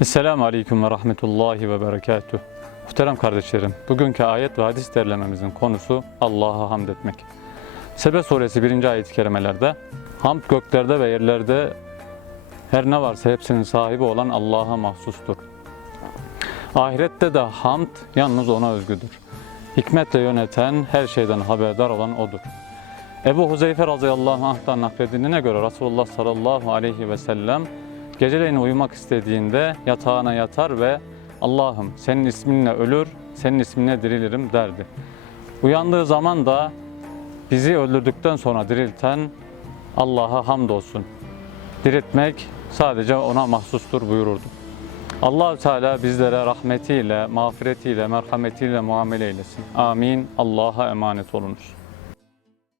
Esselamu Aleyküm ve Rahmetullahi ve Berekatuh. Muhterem kardeşlerim, bugünkü ayet ve hadis derlememizin konusu Allah'a hamd etmek. Sebe suresi 1. ayet-i kerimelerde hamd göklerde ve yerlerde her ne varsa hepsinin sahibi olan Allah'a mahsustur. Ahirette de hamd yalnız ona özgüdür. Hikmetle yöneten, her şeyden haberdar olan O'dur. Ebu Huzeyfe radıyallahu anh'tan nakledildiğine göre Resulullah sallallahu aleyhi ve sellem geceleyin uyumak istediğinde yatağına yatar ve Allah'ım senin isminle ölür, senin isminle dirilirim derdi. Uyandığı zaman da bizi öldürdükten sonra dirilten Allah'a hamdolsun. Diriltmek sadece ona mahsustur buyururdu. allah Teala bizlere rahmetiyle, mağfiretiyle, merhametiyle muamele eylesin. Amin. Allah'a emanet olunuz.